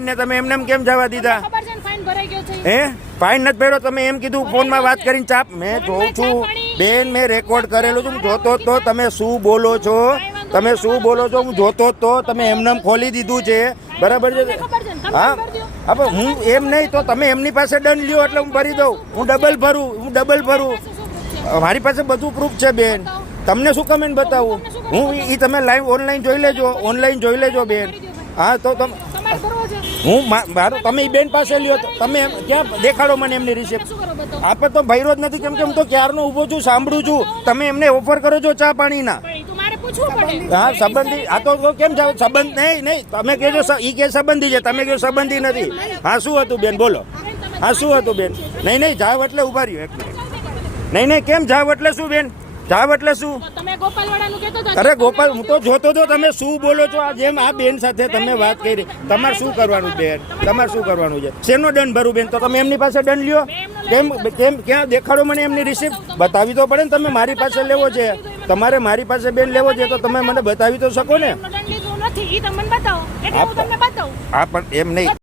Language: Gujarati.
ને તમે એમને કેમ જવા દીધા? ખબર છે ને ફાઇન ભરાઈ ગયો છે. હે ફાઇન નથી ભર્યો? તમે એમ કીધું ફોનમાં વાત કરીને ચાપ. મેં જોઉં છું બેન, મેં રેકોર્ડ કરેલું છું, જોતો તો તમે શું બોલો છો, તમે શું બોલો છો હું જોતો તો તમે એમને ખોલી દીધું છે, બરાબર છે? હા હવે હું એમ નહીં તો તમે એમની પાસે દંડ લ્યો એટલે હું ભરી દઉં. હું ડબલ ભરું. મારી પાસે બધું પ્રૂફ છે બેન. તમને શું કમેન્ટ બતાવું હું? એ તમે લાઈવ ઓનલાઈન જોઈ લેજો બેન. હા તો તમે હું મારું તમે એ બેન પાસે લ્યો તો તમે ક્યાં દેખાડો મને એમની રિસિપ્ટ. આપણે તો ભર્યો જ નથી, કેમ કે હું તો ક્યારનો ઊભો છું, સાંભળું છું. તમે એમને ઓફર કરો છો ચા પાણીના. હા સંબંધી. આ તો કેમ જાવ સંબંધ? નહીં તમે કહેજો એ કે સંબંધી છે, તમે કહો સંબંધી નથી. હા શું હતું બેન બોલો? હા શું હતું બેન? નહીં જાવ એટલે ઉભા રહ્યો એક મિનિટ. નહીં કેમ જાવ એટલે શું બેન? જાવ એટલે શું? અરે ગોપાલ હું તો જોતો હતો તમે શું બોલો છો. આ જેમ આ બેન સાથે તમે વાત કરી, તમારે શું કરવાનું બેન? તમારે શું કરવાનું છે? શેનો દંડ ભરું બેન? તો તમે એમની પાસે દંડ લ્યો. કેમ ક્યાં દેખાડો મને એમની રિસિપ્ટ. બતાવી તો પડે ને. તમે મારી પાસે લેવો છે, તમારે મારી પાસે બેન લેવો છે તો તમે મને બતાવી તો શકો ને. હા પણ એમ નહીં.